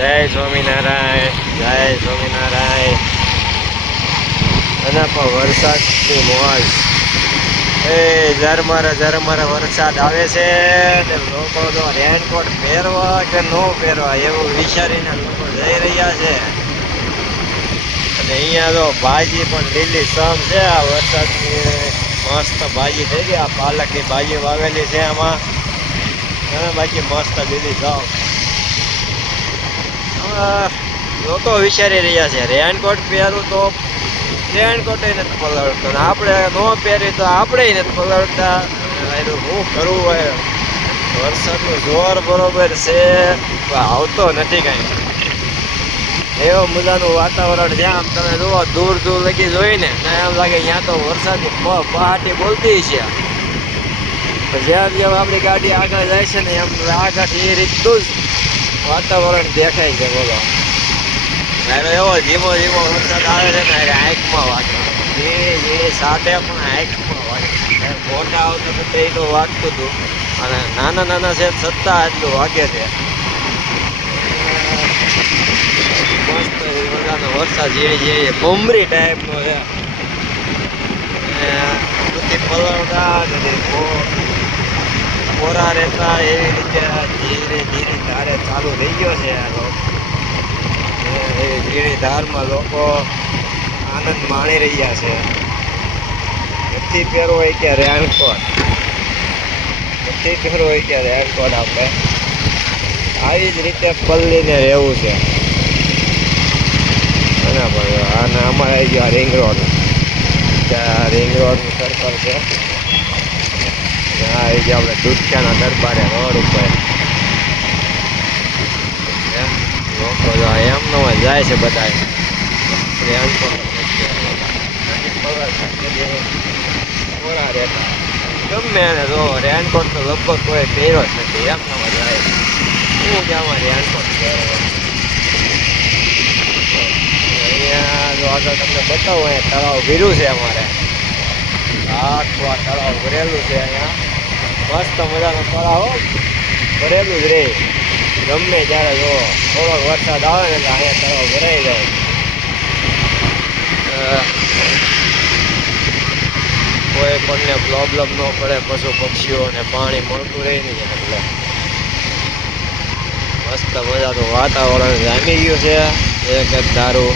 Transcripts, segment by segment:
જય સ્વામિનારાયણ જય સ્વામિનારાયણ અને પણ વરસાદની મોજ એ ઝરમર ઝરમર વરસાદ આવે છે ને લોકો તો રેનકોટ પહેરવા કે ન પહેરવા એવું વિચારીને લોકો જઈ રહ્યા છે. અને અહીંયા તો ભાજી પણ લીલી સમ છે, આ વરસાદની મસ્ત ભાજી થઈ ગઈ, આ પાલકની ભાજી વાવેલી છે આમાં. અને બાકી મસ્ત લીલી સમ. આમાં લોકો વિચારી રહ્યા છે રેનકોટ પહેરું તો રેનકોટ નથી પલળતો. ને આપણે ન પહેરી તો આપણે નથી પલળતા. એનું શું કરવું હોય? વરસાદનું જોર બરોબર છે. આવતો નથી કાંઈ. એવો મજાનું વાતાવરણ છે. તમે જુઓ, દૂર દૂર લગી જોઈને એમ લાગે ત્યાં તો વરસાદની પહાટી બોલતી છે. જેમ જેમ આપણી ગાડી આગળ જાય છે ને એમ આગળ એ રીતનું જ વાતાવરણ દેખાય છે બોલો. એનો એવો જીવો જીવો વરસાદ આવે છે ને આંખમાં વાગે. એ એ સાથે પણ આંખમાં વાગે. મોટા આવતો તો એટલું વાગતું હતું અને નાના નાના છે સત્તા એટલું વાગે છે. મસ્ત મજાનો વરસાદ જે જે ભૂમરી ટાઈપનો છે. નથી કોરા રહેતા એવી રીતે ધીરે ધીરે ધારે ચાલુ થઈ ગયો છે આ એ ઝીણી ધારમાં લોકો આનંદ માણી રહ્યા છે. નથી પહેરવો હોય કે રેનકોટ નથી પહેરવો હોય કે રેનકોટ આપણે. આવી જ રીતે પલ્લીને રહેવું છે. અને પણ આને અમારે ગયો રિંગ રોડ ત્યાં રિંગ રોડનું સર્કલ છે. ત્યાં આવી ગયા આપણે દુધિયાના દરબારે રોડ ઉપર. લોકો એમનો જાય છે બધા ગમે એને જો, રેનકોટ તો લગભગ કોઈ પહેર્યો જ નથી એમનો જાય. શું કે આમાં રેનકોટ પહેરો. અહીંયા જો આગળ તમને બતાવું, અહીંયા તળાવ ભીરું છે અમારે. આખું આ તળાવ ભરેલું છે અહીંયા. મસ્ત મજાનો તળાવ. ભરેલું જ રહે. ગમે ત્યારે જો થોડો વરસાદ આવે ને એટલે અહીંયા તળાવ ભરાઈ જાય. કોઈ પણને પ્રોબ્લેમ ન પડે, પશુ પક્ષીઓને પાણી મળતું રહે ને એટલે. મસ્ત મજાનું વાતાવરણ જામી ગયું છે. એક એક દારૂ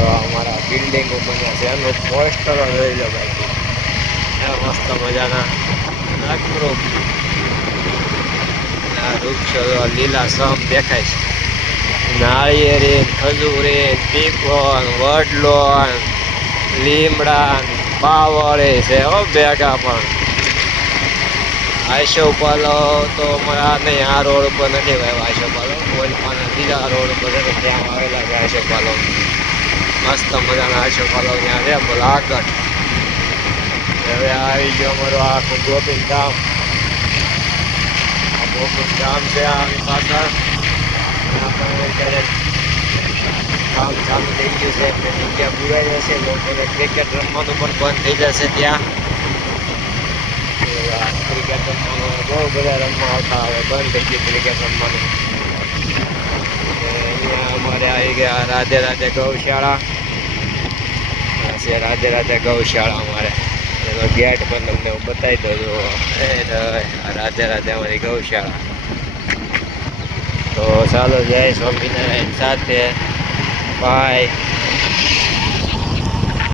અમારા બિલ્ડિંગો બન્યા છે. એનું પોસ્ટર લઈ લો ભાઈ. આ મસ્ત મજાના વૃક્ષો લીલા સમ દેખાય છે. નાળિયેરી, ખજૂરે પીપળ વડલો લીમડા પાવળે છે હો ભેગા પણ. આશો પાલો તો મારા નહીં, આ રોડ ઉપર નથી વાવ્યા કોઈ ઓલપાના બીજા રોડ ઉપર છે ત્યાં આવેલા છે આશો પાલો. મસ્ત મજાના આશોપાલો ત્યાં છે, બોલા આગળ. હવે આવી ગયો અમારો આખું ગોપીન ધામ આ ગોપીન ધામ છે આની પાછળ. કામ ચાલુ થઈ ગયું છે. એટલે જગ્યા પુરાઈ જશે. લોકોને ક્રિકેટ રમવાનું પણ બંધ થઈ જશે ત્યાં. ક્રિકેટ રમવાનું બહુ બધા રમવા આવતા હવે બંધ થઈ ગયું ક્રિકેટ રમવાનું. અહીંયા અમારે આવી ગયા રાધે રાધે ગૌશાળા. છે રાધે રાધે ગૌશાળા અમારે. ગેટ પણ તમને બતાવી દઉં છું. રાધે રાધે અમારી ગૌશાળા. તો ચાલો જય સ્વામિનારાયણ સાથે. બાય